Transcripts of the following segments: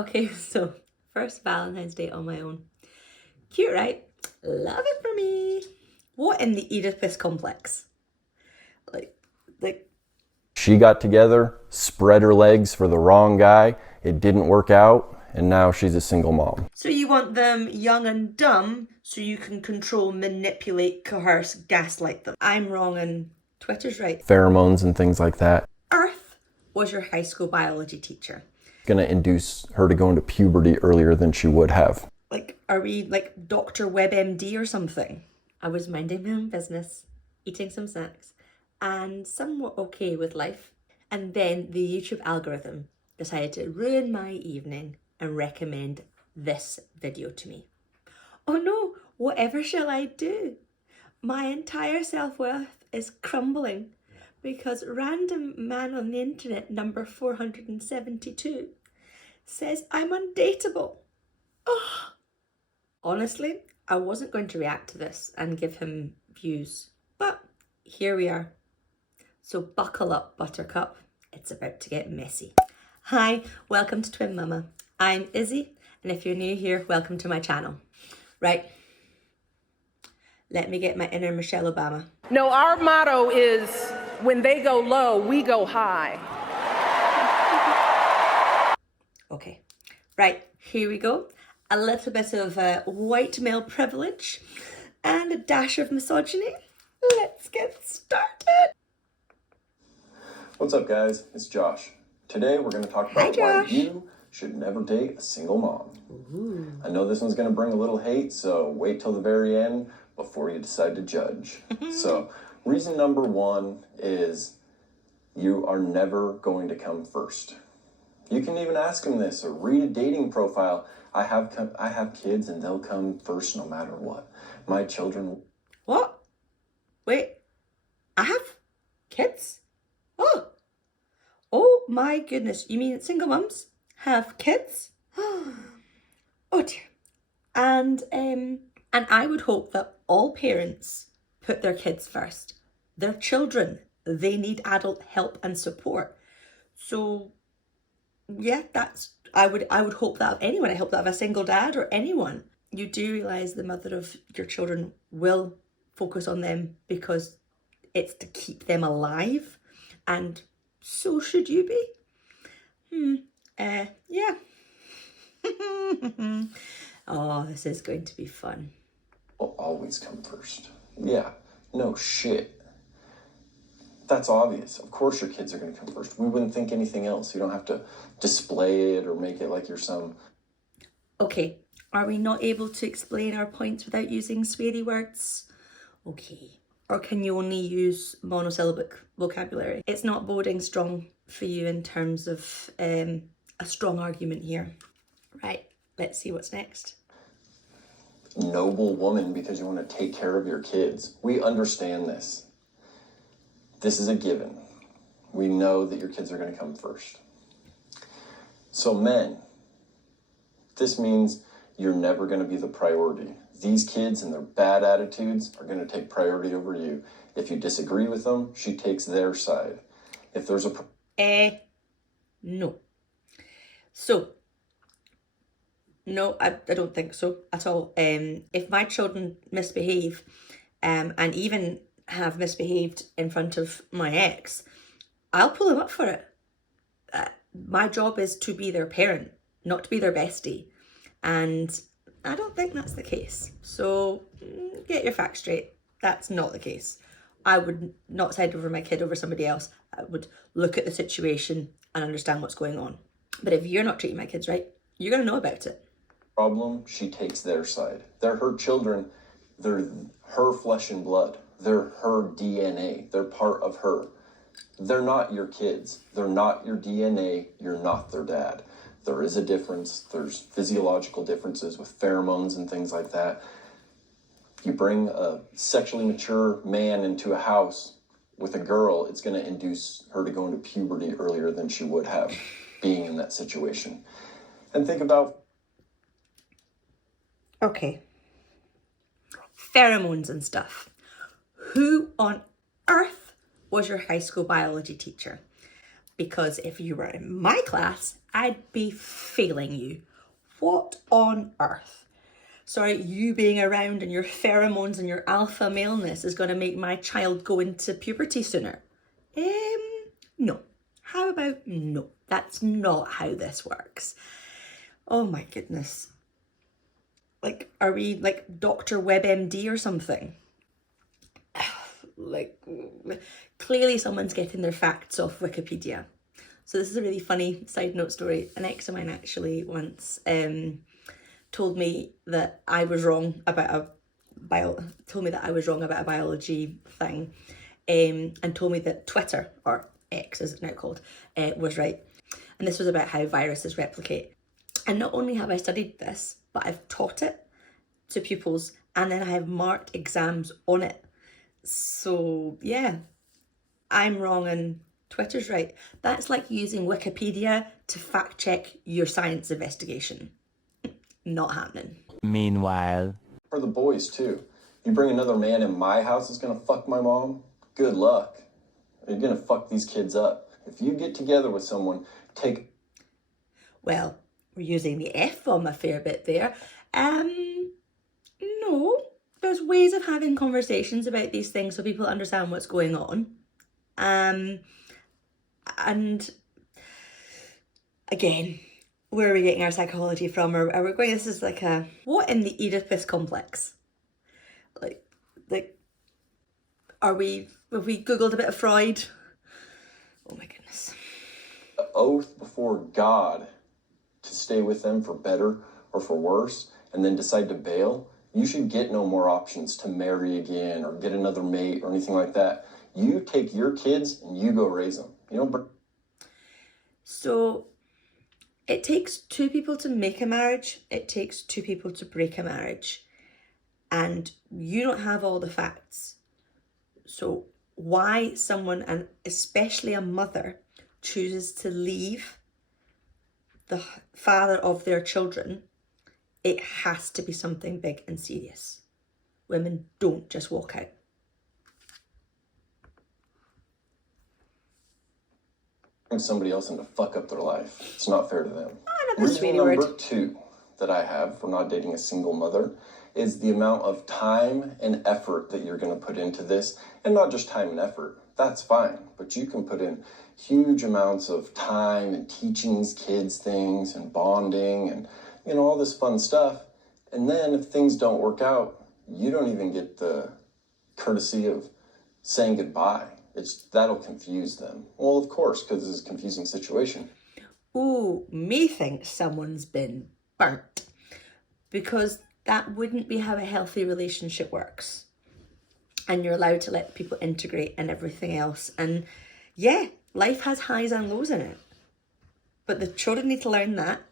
Okay, so first Valentine's Day on my own. Cute, right? Love it for me. What in the Oedipus complex? Like. She got together, spread her legs for the wrong guy, it didn't work out, and now she's a single mom. So you want them young and dumb so you can control, manipulate, coerce, gaslight them. I'm wrong and Twitter's right. Pheromones and things like that. Earth was your high school biology teacher. Gonna induce her to go into puberty earlier than she would have. Like, are we like Dr. WebMD or something? I was minding my own business, eating some snacks, and somewhat okay with life. And then the YouTube algorithm decided to ruin my evening and recommend this video to me. Oh no, whatever shall I do? My entire self-worth is crumbling because random man on the internet number 472 says I'm undateable. Oh. Honestly, I wasn't going to react to this and give him views, but here we are. So buckle up, Buttercup. It's about to get messy. Hi, welcome to Twin Mama. I'm Izzy, and if you're new here, welcome to my channel. Right, let me get my inner Michelle Obama. No, our motto is, when they go low, we go high. Okay, right, here we go. A little bit of white male privilege and a dash of misogyny. Let's get started. What's up, guys? It's Josh. Today we're going to talk about why you should never date a single mom. Ooh. I know this one's going to bring a little hate, so wait till the very end before you decide to judge. So, reason number one is you are never going to come first. You can even ask them this or read a dating profile. I have kids and they'll come first no matter what. My children... What? Wait, I have kids? Oh my goodness, you mean single mums have kids? Oh dear. And I would hope that all parents put their kids first. Their children, they need adult help and support. So yeah, I would hope that of anyone. I hope that of a single dad or anyone. You do realise the mother of your children will focus on them because it's to keep them alive, and so should you be. Yeah. Oh, this is going to be fun. Will always come first. Yeah, no shit. That's obvious. Of course your kids are going to come first. We wouldn't think anything else. You don't have to display it or make it like you're some... Okay, are we not able to explain our points without using sweary words? Okay. Or can you only use monosyllabic vocabulary? It's not boding strong for you in terms of a strong argument here. Right, let's see what's next. Noble woman because you want to take care of your kids. We understand this. This is a given. We know that your kids are going to come first. So men, this means you're never going to be the priority. These kids and their bad attitudes are going to take priority over you. If you disagree with them, she takes their side. If there's a... No. So, no, I don't think so at all. If my children misbehave, and even have misbehaved in front of my ex, I'll pull them up for it. My job is to be their parent, not to be their bestie. And I don't think that's the case. So get your facts straight. That's not the case. I would not side over my kid over somebody else. I would look at the situation and understand what's going on. But if you're not treating my kids right, you're going to know about it. Problem, she takes their side. They're her children. They're her flesh and blood. They're her DNA. They're part of her. They're not your kids. They're not your DNA. You're not their dad. There is a difference. There's physiological differences with pheromones and things like that. You bring a sexually mature man into a house with a girl, it's going to induce her to go into puberty earlier than she would have being in that situation. And think about... Okay. Pheromones and stuff. Who on earth was your high school biology teacher? Because if you were in my class, I'd be failing you. What on earth? Sorry, you being around and your pheromones and your alpha maleness is going to make my child go into puberty sooner. No. How about no? That's not how this works. Oh my goodness. Like, are we like Dr. WebMD or something? Like, clearly someone's getting their facts off Wikipedia. So this is a really funny side note story. An ex of mine actually once told me that I was wrong about a biology thing, and told me that Twitter, or X as it's now called, was right. And this was about how viruses replicate. And not only have I studied this, but I've taught it to pupils, and then I have marked exams on it. So yeah, I'm wrong and Twitter's right. That's like using Wikipedia to fact check your science investigation. Not happening. Meanwhile, For the boys, too. You bring another man in my house that's gonna fuck my mom? Good luck. You're gonna fuck these kids up. If you get together with someone, take... Well, we're using the F-bomb a fair bit there. No, there's ways of having conversations about these things so people understand what's going on. And again, where are we getting our psychology from? Are we going, this is like a, what in the Oedipus complex? Like, have we Googled a bit of Freud? Oh my goodness. oath before God to stay with them for better or for worse, and then decide to bail, you should get no more options to marry again or get another mate or anything like that. You take your kids and you go raise them. You don't... So it takes two people to make a marriage. It takes two people to break a marriage. And you don't have all the facts. So why someone, and especially a mother, chooses to leave the father of their children, it has to be something big and serious. Women don't just walk out. somebody else and to fuck up their life. It's not fair to them. Reason number 2 that I have for not dating a single mother is the amount of time and effort that you're going to put into this. And not just time and effort, that's fine, but you can put in huge amounts of time and teaching these kids things and bonding and, you know, all this fun stuff. And then if things don't work out, you don't even get the courtesy of saying goodbye. That'll confuse them. Well, of course, because it's a confusing situation. Ooh, methinks someone's been burnt, because that wouldn't be how a healthy relationship works. And you're allowed to let people integrate and everything else. And yeah, life has highs and lows in it. But the children need to learn that.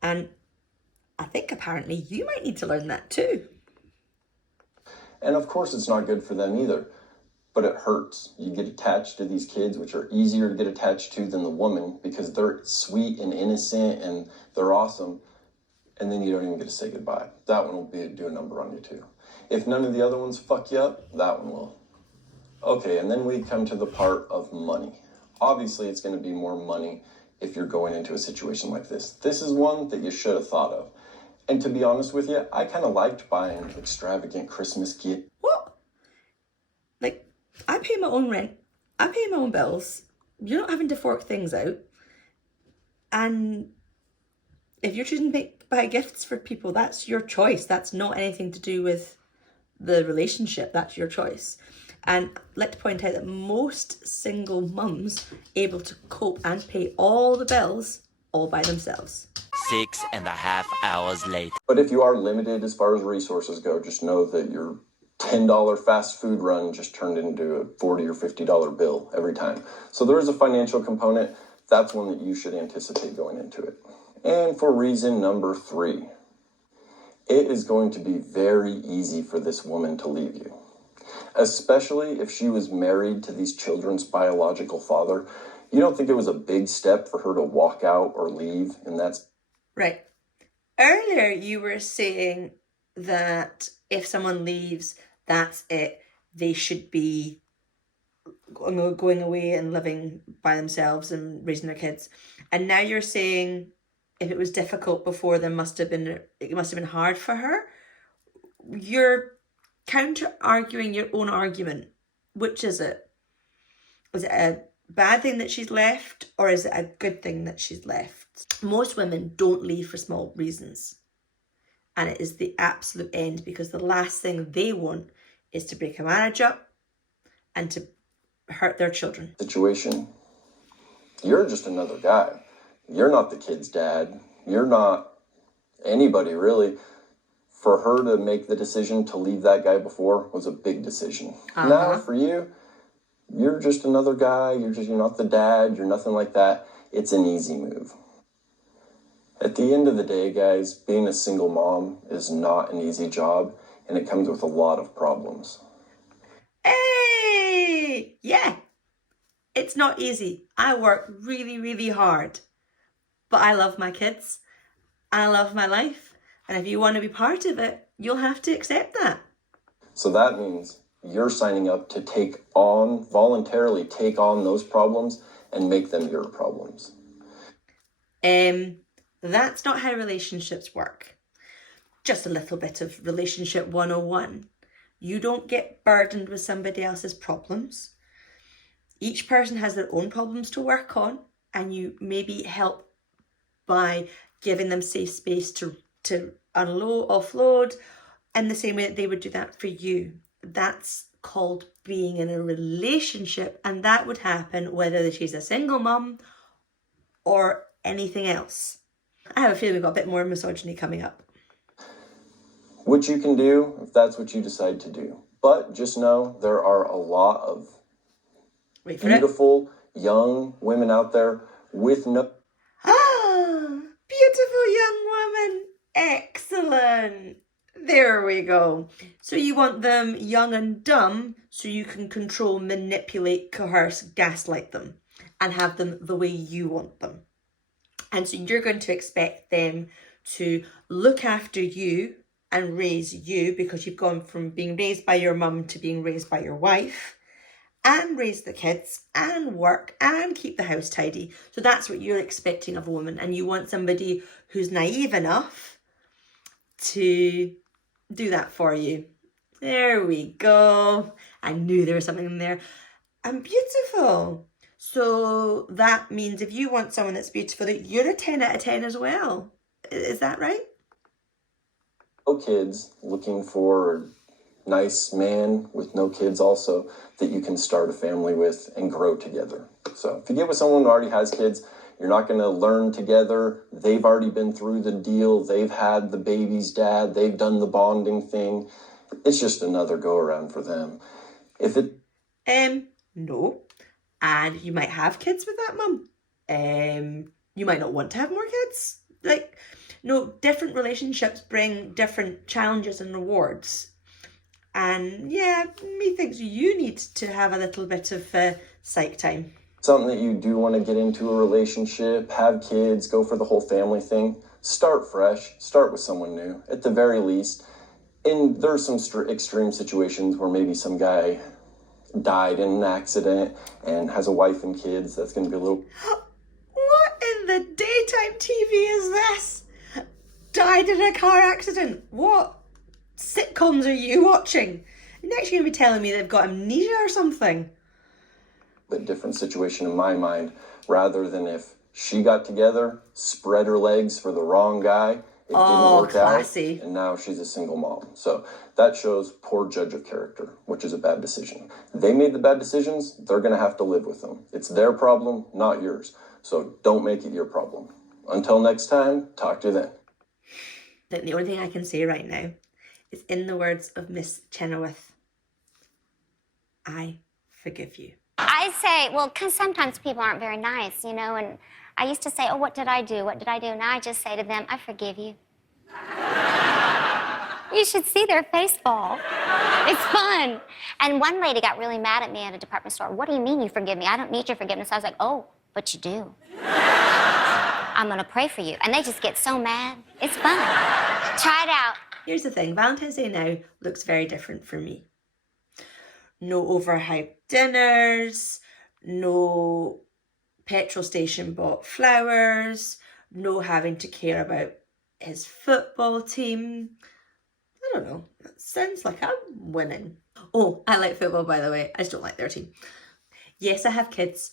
And I think apparently you might need to learn that too. And of course it's not good for them either. But it hurts. You get attached to these kids, which are easier to get attached to than the woman because they're sweet and innocent and they're awesome. And then you don't even get to say goodbye. That one will do a number on you too. If none of the other ones fuck you up, that one will. Okay, and then we come to the part of money. Obviously, it's going to be more money if you're going into a situation like this. This is one that you should have thought of. And to be honest with you, I kind of liked buying extravagant Christmas gifts. What? Like, I pay my own rent. I pay my own bills. You're not having to fork things out. And if you're choosing to buy gifts for people, that's your choice. That's not anything to do with the relationship. That's your choice. And I'd like to point out that most single mums able to cope and pay all the bills all by themselves. 6.5 hours later. But if you are limited as far as resources go, just know that your $10 fast food run just turned into a $40 or $50 bill every time. So there is a financial component. That's one that you should anticipate going into it. And for reason number 3, it is going to be very easy for this woman to leave you. Especially if she was married to these children's biological father. You don't think it was a big step for her to walk out or leave? And that's... Right. Earlier you were saying that if someone leaves, that's it. They should be going away and living by themselves and raising their kids. And now you're saying if it was difficult before, it must have been hard for her. You're counter arguing your own argument. Which is it? Was it a bad thing that she's left, or is it a good thing that she's left? Most women don't leave for small reasons. And it is the absolute end, because the last thing they want is to break a marriage up and to hurt their children. Situation. You're just another guy. You're not the kid's dad. You're not anybody, really. For her to make the decision to leave that guy before was a big decision. Now, for you, you're just another guy. You're not the dad. You're nothing like that. It's an easy move. At the end of the day, guys, being a single mom is not an easy job, and it comes with a lot of problems. Hey! Yeah, it's not easy. I work really, really hard. But I love my kids. I love my life. And if you want to be part of it, you'll have to accept that. So that means you're signing up to voluntarily take on those problems and make them your problems. That's not how relationships work. Just a little bit of relationship 101. You don't get burdened with somebody else's problems. Each person has their own problems to work on, and you maybe help by giving them safe space to offload in the same way that they would do that for you. That's called being in a relationship, and that would happen whether she's a single mum or anything else. I have a feeling we've got a bit more misogyny coming up. Which you can do if that's what you decide to do. But just know there are a lot of beautiful young women out there with no... Beautiful young woman. Excellent. There we go. So you want them young and dumb so you can control, manipulate, coerce, gaslight them and have them the way you want them. And so you're going to expect them to look after you and raise you, because you've gone from being raised by your mum to being raised by your wife, and raise the kids and work and keep the house tidy. So that's what you're expecting of a woman. And you want somebody who's naive enough to do that for you. There we go. I knew there was something in there. And beautiful. So that means if you want someone that's beautiful, that you're a 10 out of 10 as well. Is that right? No kids, looking for a nice man with no kids also that you can start a family with and grow together. So if you get with someone who already has kids, you're not going to learn together. They've already been through the deal. They've had the baby's dad. They've done the bonding thing. It's just another go around for them. No. And you might have kids with that mum. You might not want to have more kids. No, different relationships bring different challenges and rewards. And yeah, methinks you need to have a little bit of psych time. Something that you do want to get into a relationship, have kids, go for the whole family thing, start fresh, start with someone new, at the very least. And there's some extreme situations where maybe some guy died in an accident and has a wife and kids. That's going to be a little... What in the daytime TV is this? Died in a car accident? What sitcoms are you watching? You're next going to be telling me they've got amnesia or something. A different situation in my mind, rather than if she got together, spread her legs for the wrong guy, it didn't work classy. Out, and now she's a single mom. So that shows poor judge of character, which is a bad decision. They made the bad decisions, they're going to have to live with them. It's their problem, not yours. So don't make it your problem. Until next time, talk to you then. The only thing I can say right now is, in the words of Miss Chenoweth, I forgive you. I say, well, because sometimes people aren't very nice, and I used to say, oh, what did I do? What did I do? Now I just say to them, I forgive you. You should see their face fall. It's fun. And one lady got really mad at me at a department store. What do you mean you forgive me? I don't need your forgiveness. I was like, oh, but you do. I'm going to pray for you. And they just get so mad. It's fun. Try it out. Here's the thing. Valentine's Day now looks very different for me. No overhyped dinners, no petrol station bought flowers, no having to care about his football team. I don't know, that sounds like I'm winning. Oh, I like football, by the way. I just don't like their team. Yes, I have kids,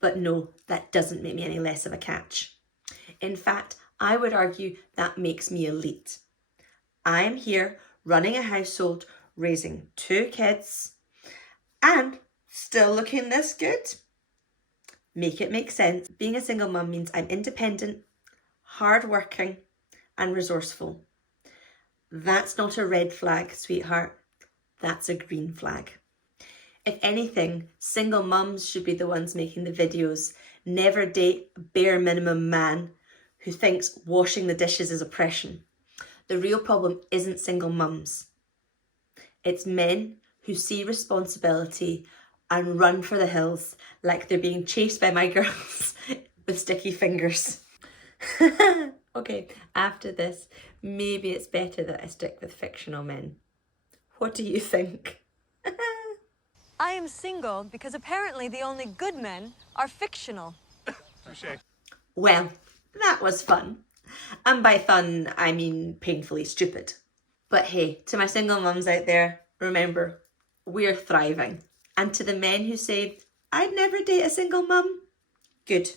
but no, that doesn't make me any less of a catch. In fact, I would argue that makes me elite. I am here running a household, raising 2 kids, and still looking this good. Make it make sense. Being a single mum means I'm independent, hardworking, and resourceful. That's not a red flag, sweetheart. That's a green flag. If anything, single mums should be the ones making the videos. Never date a bare minimum man who thinks washing the dishes is oppression. The real problem isn't single mums. It's men who see responsibility and run for the hills like they're being chased by my girls with sticky fingers. Okay, after this, maybe it's better that I stick with fictional men. What do you think? I am single because apparently the only good men are fictional. Touché. Well, that was fun. And by fun, I mean painfully stupid. But hey, to my single mums out there, remember, we're thriving. And to the men who say, I'd never date a single mum, good.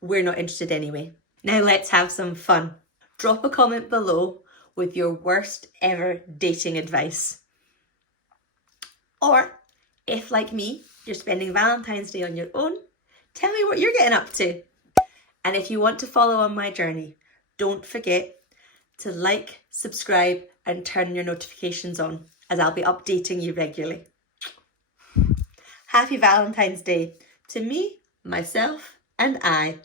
We're not interested anyway. Now let's have some fun. Drop a comment below with your worst ever dating advice. Or, if like me, you're spending Valentine's Day on your own, tell me what you're getting up to. And if you want to follow on my journey, don't forget to like, subscribe, and turn your notifications on, as I'll be updating you regularly. Happy Valentine's Day to me, myself, and I.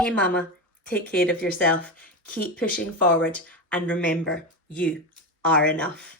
Hey mama, take care of yourself, keep pushing forward, and remember, you are enough.